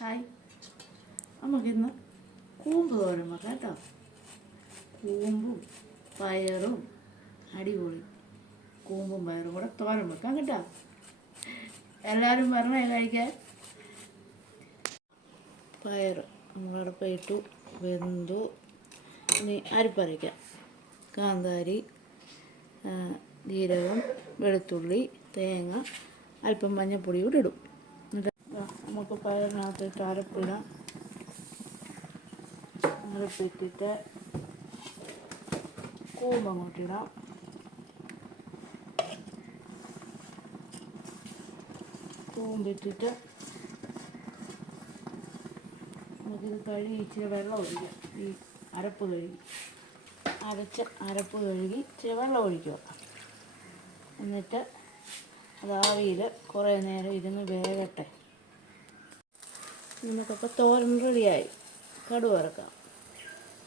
Hi നമുക്കിന്ന് കൂമ്പ് തോരൻ വെക്കാം കേട്ടോ. കൂമ്പും പയറും അടിപൊളി. കൂമ്പും പയറും കൂടെ തോരൻ വെക്കാം കേട്ടോ. എല്ലാവരും പറഞ്ഞേ കഴിക്കാൻ? പയർ നമ്മളടുപ്പ് ഇട്ടു വെന്തു. ഇനി അരിപ്പരയ്ക്കാം കാന്താരി ജീരകം വെളുത്തുള്ളി തേങ്ങ അല്പം മഞ്ഞപ്പൊടി കൂടി ഇടും. നമുക്ക് പയറിനകത്തിട്ട് അരപ്പിടാം. അരപ്പിട്ടിട്ട് കൂമ്പ് അങ്ങോട്ടിടാം കൂമ്പിട്ടിട്ട് നമുക്കിത് കഴുകി ഇച്ചിരി വെള്ളം ഒഴിക്കാം. ഈ അരപ്പ് കഴുകി. അരച്ച് അരപ്പ് കഴുകി ഇച്ചിരി വെള്ളം ഒഴിക്കുക. എന്നിട്ട് അത് ആവിയിൽ കുറേ നേരം ഇരുന്ന് വേകട്ടെ നമുക്കപ്പോൾ തോരൻ റെഡിയായി. വറക്കാം.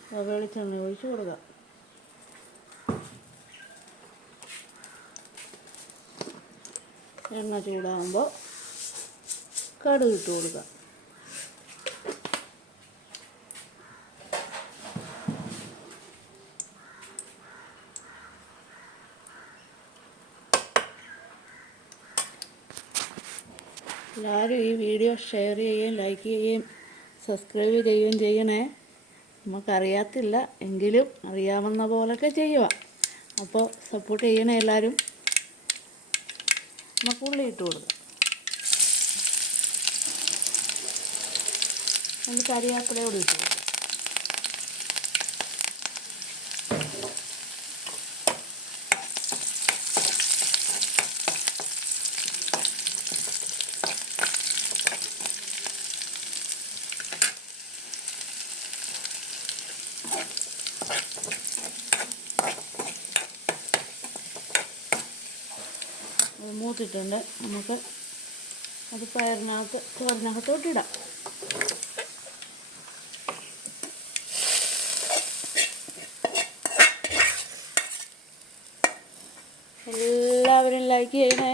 അപ്പോൾ വെളിച്ചെണ്ണ ഒഴിച്ച് കൊടുക്കാം. എണ്ണ ചൂടാകുമ്പോൾ കടുക് കൊടുക്കാം. എല്ലാവരും ഈ വീഡിയോ ഷെയർ ചെയ്യുകയും ലൈക്ക് ചെയ്യുകയും സബ്സ്ക്രൈബ് ചെയ്യുകയും ചെയ്യണേ. നമുക്കറിയാത്തില്ല എങ്കിലും അറിയാവുന്ന പോലൊക്കെ ചെയ്യുക. അപ്പോൾ സപ്പോർട്ട് ചെയ്യണേ എല്ലാവരും. നമുക്ക് ഉള്ളി ഇട്ട് കൊടുക്കാം. അതിന് കറിവേപ്പിലയോട് ഇട്ട് കൊടുക്കാം. അത് മൂത്തിട്ടുണ്ട്. നമുക്ക് അത് പയറിനകത്ത് ചോറിനകത്തോട്ടിടാം എല്ലാവരും ലൈക്ക് ചെയ്യണേ.